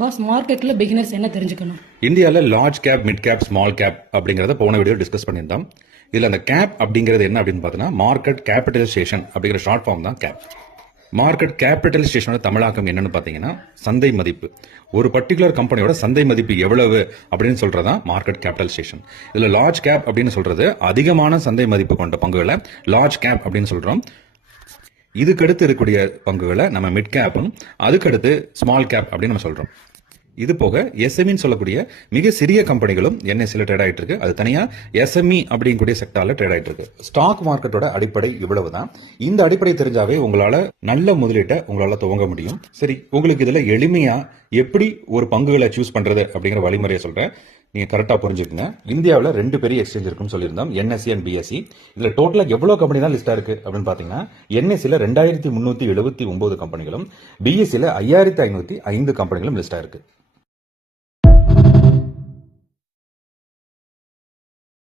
Pass, மார்க்கெட்ல beginners என்ன தெரிஞ்சுக்கணும்? இந்தியாவில் large cap, mid cap, small cap அப்படிங்கிறத போன வீடியோ டிஸ்கஸ் பண்ணியிருந்தோம். இதில் அந்த கேப் அப்படிங்கிறது என்ன அப்படின்னு பார்த்தீங்கன்னா, மார்க்கெட் கேபிட்டலைசேஷன் அப்படிங்கிற ஷார்ட் ஃபார்ம் தான் கேப். மார்க்கெட் கேபிட்டலைசேஷனோட தமிழாக்கம் என்னன்னு பார்த்தீங்கன்னா, சந்தை மதிப்பு. ஒரு பர்டிகுலர் கம்பெனியோட சந்தை மதிப்பு எவ்வளவு அப்படின்னு சொல்றதா மார்க்கெட் கேபிட்டலைசேஷன். இதுல லார்ஜ் கேப் அப்படின்னு சொல்றது அதிகமான சந்தை மதிப்பு கொண்ட பங்குகளை லார்ஜ் கேப் அப்படின்னு சொல்றோம். இதுக்கடுத்து இருக்கக்கூடிய பங்குகளை நம்ம மிட் கேப்னு, அதுக்கடுத்து ஸ்மால் கேப் அப்படின்னு நம்ம சொல்றோம். இது போக எஸ்எம்இன்னு சொல்லக்கூடிய மிக சிறிய கம்பெனிகளும் என்எஸ்சியில் ட்ரேட் ஆயிட்டு இருக்கு. அது தனியா எஸ்எம்இ அப்படிங்கக்கூடிய செக்டார்ல ட்ரேட் ஆயிட்டு இருக்கு. ஸ்டாக் மார்க்கெட்டோட அடிப்படை இவ்வளவுதான். இந்த அடிப்படை தெரிஞ்சாவே உங்களால நல்ல முதலீட்டை உங்களால துவங்க முடியும். சரி, உங்களுக்கு இதுல எளிமையா எப்படி ஒரு பங்குகளை சூஸ் பண்றது அப்படிங்கிற வழிமுறையை சொல்றேன். நீங்க கரெக்டா புரிஞ்சுக்கங்க. இந்தியாவில் 2 பெரிய எக்ஸ்சேஞ்ச் இருக்குன்னு சொல்லியிருந்தோம், என்எஸ்சி அண்ட் பிஎஸ்சி. இதுல டோட்டலா எவ்வளவு கம்பெனி தான் லிஸ்டா இருக்கு அப்படின்னு பாத்தீங்கன்னா, என்எஸ்சில 2379 கம்பெனிகளும், பிஎஸ்சில 5505 கம்பெனிகளும் லிஸ்டா இருக்கு.